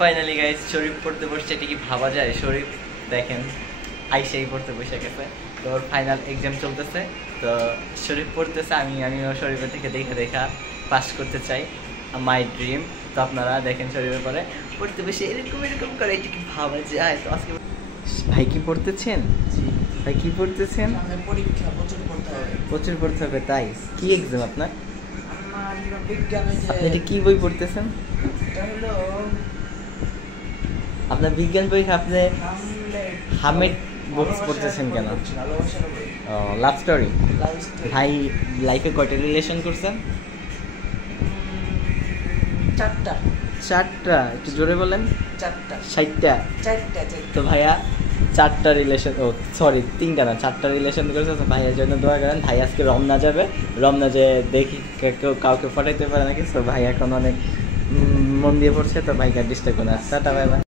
Finally guys শরীফ পড়তে বসছে, এটা কি ভাবা যায়? শরীফ দেখেন আইসেই পড়তে বসে গেছে, তো ওর ফাইনাল এক্সাম চলতেছে, তো শরীফ পড়তেছে, আমিও শরীফের থেকে দেখা পাস করতে চাই, মাই ড্রিম। তো আপনারা দেখেন শরীফের পরে পড়তে বসে এরকম করে, এটা কি ভাবা যায়? তো আজকে ভাই কি পড়তেছেন? ভাই কি পড়তেছেন? পরীক্ষা প্রচুর পড়তে হবে। তাই কি এক্সাম আপনার? বিজ্ঞান। এটা কি বই পড়তেছেন? আপনার বিজ্ঞান বই, আপনি হামেড বুকস পড়তেছেন কেন? Love story. ভাই লাইফে কয়টা রিলেশন করছেন? চারটা। একটু জোরে বলেন। 60টা। তো ভাইয়া 4টা রিলেশন, সরি 3টা না 4টা রিলেশন করেছে। ভাইয়ের জন্য দোয়া করেন। ভাই আজকে রমনা যাবে, রমনা যে দেখি কাউকে পটাইতে পারে নাকি। তো ভাই এখন অনেক মন দিয়ে পড়ছে, তো ভাইকে ডিস্টার্ব করে। Tata, bye bye.